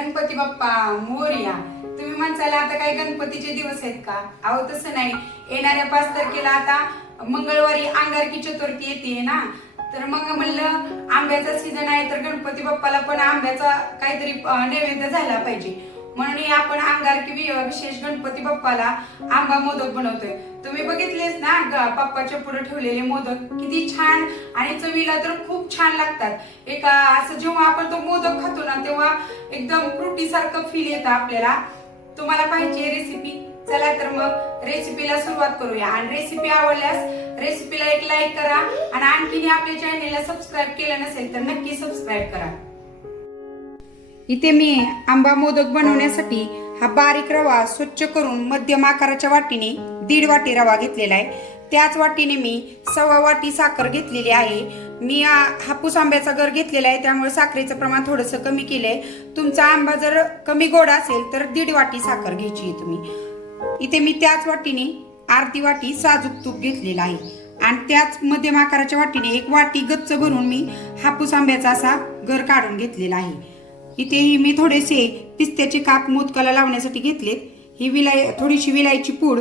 गणपती बाप्पा मोरया. तुम्ही म्हणसाल आता काय गणपतीचे दिवस आहेत का? अहो तसं नाही. येणाऱ्या 5 तारखेला आता मंगळवारी अंगारकी चतुर्थी येते ना, तर मग म्हणलं आंब्याचा सीझन आहे तर गणपती बाप्पाला पण आंब्याचा काहीतरी नैवेद्य झाला पाहिजे, म्हणून आपण अंगारकी विशेष गणपती बाप्पाला आंबा मोदक बनवतोय. तुम्ही बघितलेच ना बाप्पाच्या पुढे ठेवलेले मोदक किती छान आणि चवीला तर खूप छान लागतात. एका असं जेव्हा आपण तो मोदक खातो ना तेव्हा एकदम फ्रुटी सारखं फील येतं आपल्याला. तुम्हाला पाहिजे रेसिपी? चला तर मग रेसिपीला सुरुवात करूया. आणि रेसिपी आवडल्यास रेसिपीला एक लाईक करा आणि आणखीन आपल्या चॅनेलला सबस्क्राईब केलं नसेल तर नक्की सबस्क्राईब करा. इथे मी आंबा मोदक बनवण्यासाठी हा बारीक रवा स्वच्छ करून मध्यम आकाराच्या वाटीने 1.5 वाटी रवा घेतलेला आहे. त्याच वाटीने मी 1/4 वाटी साखर घेतलेली आहे. मी हापूस आंब्याचा गर घेतलेला आहे त्यामुळे साखरेचं प्रमाण थोडंसं कमी केलंय. तुमचा आंबा जर कमी गोड असेल तर 1.5 वाटी साखर घ्यायची आहे तुम्ही. इथे मी त्याच वाटीने अर्धी वाटी साजूक तूप घेतलेला आहे आणि त्याच मध्यम आकाराच्या वाटीने 1 वाटी गच्च भरून मी हापूस आंब्याचा असा गर काढून घेतलेला आहे. इथेही मी थोडेसे पिस्त्याचे काप मोदकाला लावण्यासाठी घेतलेत. ही थोडीशी विलायची पूड,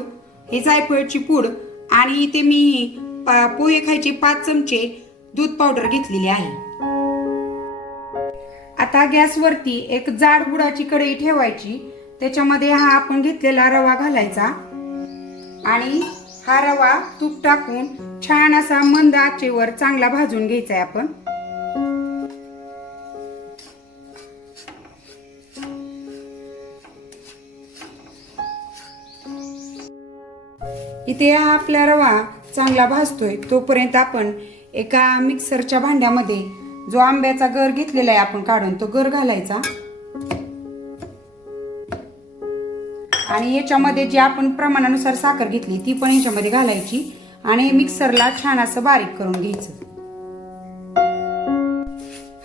हे जायफळची पूड आणि इथे मी पोहे खायचे 5 चमचे दूध पावडर घेतलेली आहे. आता गॅसवरती एक जाड बुडाची कढई ठेवायची. त्याच्यामध्ये हा आपण घेतलेला रवा घालायचा आणि हा रवा तूप टाकून छान असा मंद आचेवर चांगला भाजून घ्यायचा आहे आपण. इथे हा आपला रवा चांगला भाजतोय तोपर्यंत आपण एका मिक्सरच्या भांड्यामध्ये जो आंब्याचा गर घेतलेला आहे आपण काढून तो गर घालायचा आणि याच्यामध्ये जे आपण प्रमाणानुसार साखर घेतली ती पण याच्यामध्ये घालायची आणि मिक्सरला छान असं बारीक करून घ्यायचं.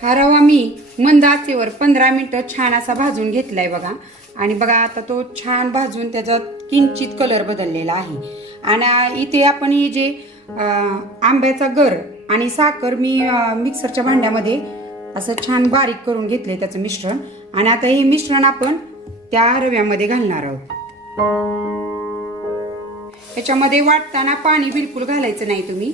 हा रवा मी मंद आचेवर 15 मिनिटं छान असा भाजून घेतलाय बघा. आणि बघा आता तो छान भाजून त्याचा किंचित कलर बदललेला आहे. आणि इथे आपण हे जे आंब्याचा गर आणि साखर मी मिक्सरच्या भांड्यामध्ये असं छान बारीक करून घेतलंय त्याचं मिश्रण. आणि आता हे मिश्रण आपण त्या रव्यामध्ये घालणार आहोत. याच्यामध्ये वाटताना पाणी बिलकुल घालायचं नाही तुम्ही.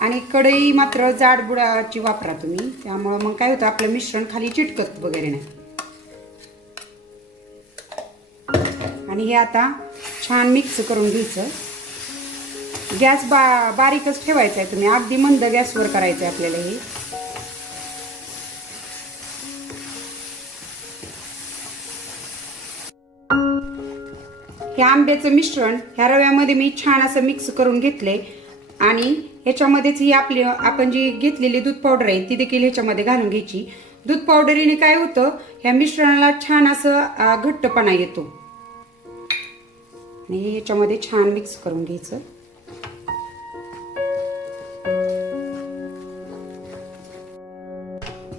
आणि कढई मात्र जाड बुडाची वापरा तुम्ही, त्यामुळं मग काय होतं आपलं मिश्रण खाली चिटकत वगैरे नाही. आणि हे आता छान मिक्स करून घ्यायचं. गॅस बारीकच ठेवायचा आहे तुम्ही, अगदी मंद गॅसवर करायचं आहे आपल्याला हे. हे आंब्याचं मिश्रण ह्या रव्यामध्ये मी छान असं मिक्स करून घेतलंय आणि ह्याच्यामध्येच ही आपली आपण जी घेतलेली दूध पावडर आहे ती देखील ह्याच्यामध्ये घालून घ्यायची. दूध पावडरीने काय होतं ह्या मिश्रणाला छान असं घट्टपणा येतो आणि ह्याच्यामध्ये छान मिक्स करून घ्यायचं.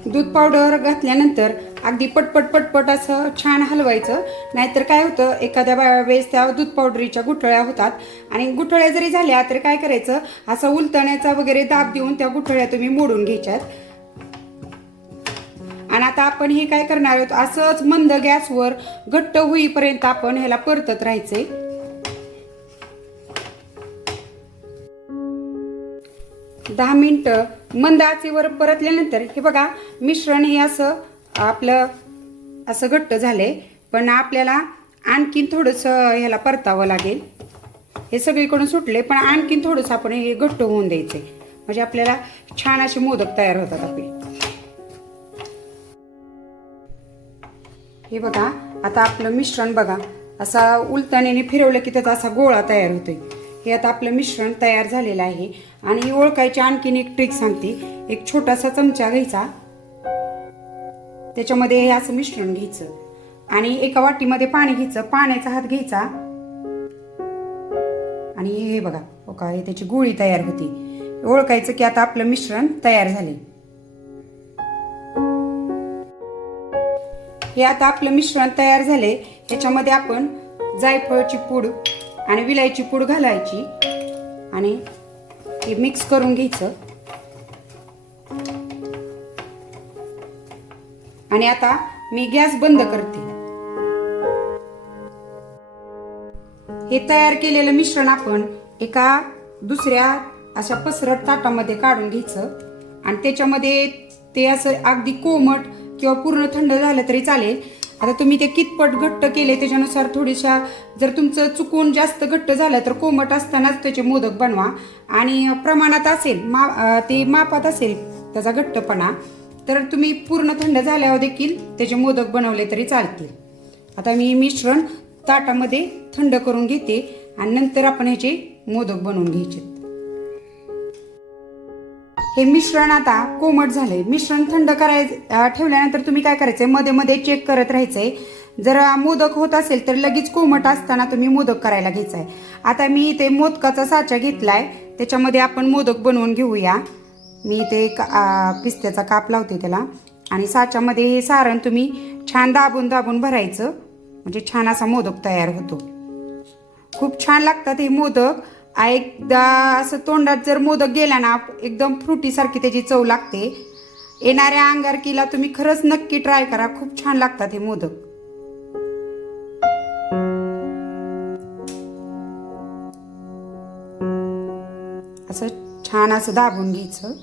दूध पावडर घातल्यानंतर अगदी पटपट असं छान हलवायचं, नाहीतर काय होतं एखाद्या वेळेस त्या दूध पावडरीच्या गुठळ्या होतात आणि गुठळ्या जरी झाल्या तर काय करायचं असं उलटण्याचा वगैरे दाब देऊन त्या गुठळ्या तुम्ही मोडून घ्यायच्यात. आणि आता आपण हे काय करणार आहोत असंच मंद गॅसवर घट्ट होईपर्यंत आपण ह्याला परतत राहायचंय. दहा मिनिटं मंद आचेवर परतल्यानंतर हे बघा मिश्रण हे असं आपलं असं घट्ट झालंय, पण आपल्याला आणखीन थोडंसं ह्याला परतावं लागेल. हे सगळीकडून सुटले पण आणखीन थोडंसं आपण हे घट्ट होऊन द्यायचंय, म्हणजे आपल्याला छान असे मोदक तयार होतात आपले. हे बघा आता आपलं मिश्रण बघा असा उलटण्याने फिरवलं की त्याचा असा गोळा तयार होतोय. हे आता आपलं मिश्रण तयार झालेलं आहे. आणि ओळखायची आणखीन एक ट्रिक सांगते. एक छोटासा चमचा घ्यायचा, त्याच्यामध्ये हे असं मिश्रण घ्यायचं आणि एका वाटीमध्ये पाणी घ्यायचं, पाण्याचा हात घ्यायचा आणि हे बघा हो का हे त्याची गोळी तयार होती. ओळखायचं की आता आपलं मिश्रण तयार झाले. हे आता आपलं मिश्रण तयार झाले. याच्यामध्ये आपण जायफळची पूड आणि विलायची पूड घालायची आणि हे मिक्स करून घ्यायचं. आणि आता मी गॅस बंद करते. हे तयार केलेलं मिश्रण आपण एका दुसऱ्या अशा पसरट ताटामध्ये काढून घ्यायचं आणि त्याच्यामध्ये ते असं अगदी कोमट किंवा पूर्ण थंड झालं तरी चालेल. आता तुम्ही ते कितपट घट्ट केले त्याच्यानुसार थोडीशा, जर तुमचं चुकून जास्त घट्ट झालं तर कोमट असतानाच त्याचे मोदक बनवा आणि प्रमाणात असेल ते मापात असेल त्याचा घट्टपणा तर तुम्ही पूर्ण थंड झाल्यावर देखील त्याचे मोदक बनवले तरी चालतील. आता मी मिश्रण ताटामध्ये थंड करून घेते आणि नंतर आपण ह्याचे मोदक बनवून घ्यायचे. हे मिश्रण आता कोमट झालंय. मिश्रण थंड ठेवल्यानंतर तुम्ही काय करायचंय, मध्ये मध्ये चेक करत राहायचंय. जर मोदक होत असेल तर लगेच कोमट असताना तुम्ही मोदक करायला घ्यायचंय. आता मी ते मोदकाचा साचा घेतलाय, त्याच्यामध्ये आपण मोदक बनवून घेऊया. मी ते पिस्त्याचा काप लावते त्याला आणि साच्यामध्ये हे सारण तुम्ही छान दाबून दाबून भरायचं, म्हणजे छान असा मोदक तयार होतो. खूप छान लागतात हे मोदक. एकदा असं तोंडात जर मोदक गेला ना एकदम फ्रुटी सारखी त्याची चव लागते. येणाऱ्या अंगारकीला तुम्ही खरंच नक्की ट्राय करा, खूप छान लागतात हे मोदक. असं छान असं दाबून घ्यायचं.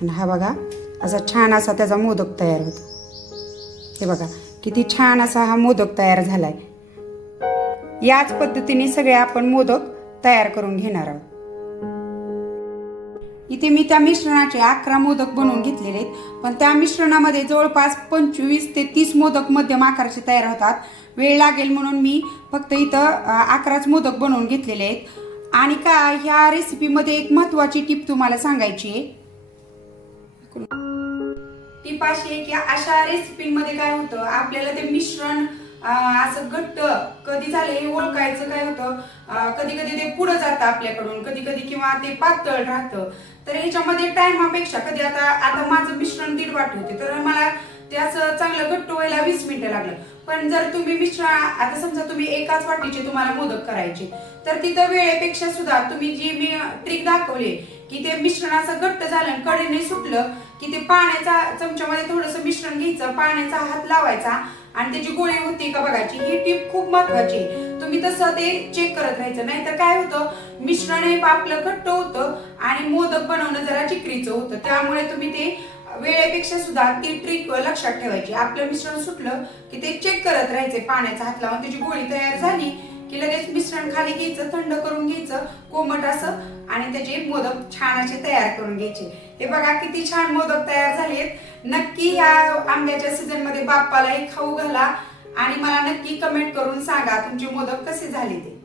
आणि हा बघा असा छान असा त्याचा मोदक तयार होतो. हे बघा किती छान असा हा मोदक तयार झालाय. याच पद्धतीने सगळे आपण मोदक तयार करून घेणार आहोत. इथे मी त्या मिश्रणाचे 11 मोदक बनवून घेतलेले आहेत, पण त्या मिश्रणामध्ये जवळपास 25 ते 30 मोदक मध्यम आकाराचे तयार होतात. वेळ लागेल म्हणून मी फक्त इथं 11च मोदक बनवून घेतलेले आहेत. आणि ह्या रेसिपीमध्ये एक महत्वाची टिप तुम्हाला सांगायची आहे. टिप अशी आहे की अशा रेसिपीमध्ये काय होतं, आपल्याला ते मिश्रण असं घट्ट कधी झालं हे ओळखायचं काय होतं, कधी कधी ते पुढं जातं आपल्याकडून, कधी कधी किंवा ते पातळ राहतं. तर ह्याच्यामध्ये टायमापेक्षा कधी आता माझं मिश्रण 1.5 वाटी होते तर मला ते असं चांगलं घट्ट व्हायला 20 मिनिटं लागलं. पण जर तुम्ही मिश्रण आता समजा तुम्ही एकाच वाटीचे तुम्हाला मोदक करायचे तर तिथं वेळेपेक्षा सुद्धा तुम्ही जी मी ट्रिक दाखवली की ते मिश्रण असं घट्ट झालं कडेने सुटलं की ते पाण्याचा चमच्यामध्ये थोडंसं मिश्रण घ्यायचं, पाण्याचा हात लावायचा आणि त्याची गोळी होती का बघायची. ही टिप खूप महत्वाची आहे. तुम्ही तसं ते चेक करत राहायचं, नाही तर काय होतं मिश्रण हे आपलं घट्ट होतं आणि मोदक बनवणं जरा चिकरीचं होतं. त्यामुळे तुम्ही ते वेळेपेक्षा सुद्धा ती ट्रिक लक्षात ठेवायची. आपलं मिश्रण सुटलं की ते चेक करत राहायचे, पाण्याचा हात लावून त्याची गोळी तयार झाली की लगेच मिश्रण खाली घ्यायचं, थंड करून घ्यायचं कोमट असं आणि त्याचे मोदक छान असे तयार करून घ्यायचे. हे बघा किती छान मोदक तयार झालेत. नक्की ह्या आंब्याच्या सीझन मध्ये बाप्पाला हे खाऊ घाला आणि मला नक्की कमेंट करून सांगा तुमचे मोदक कसे झाले ते.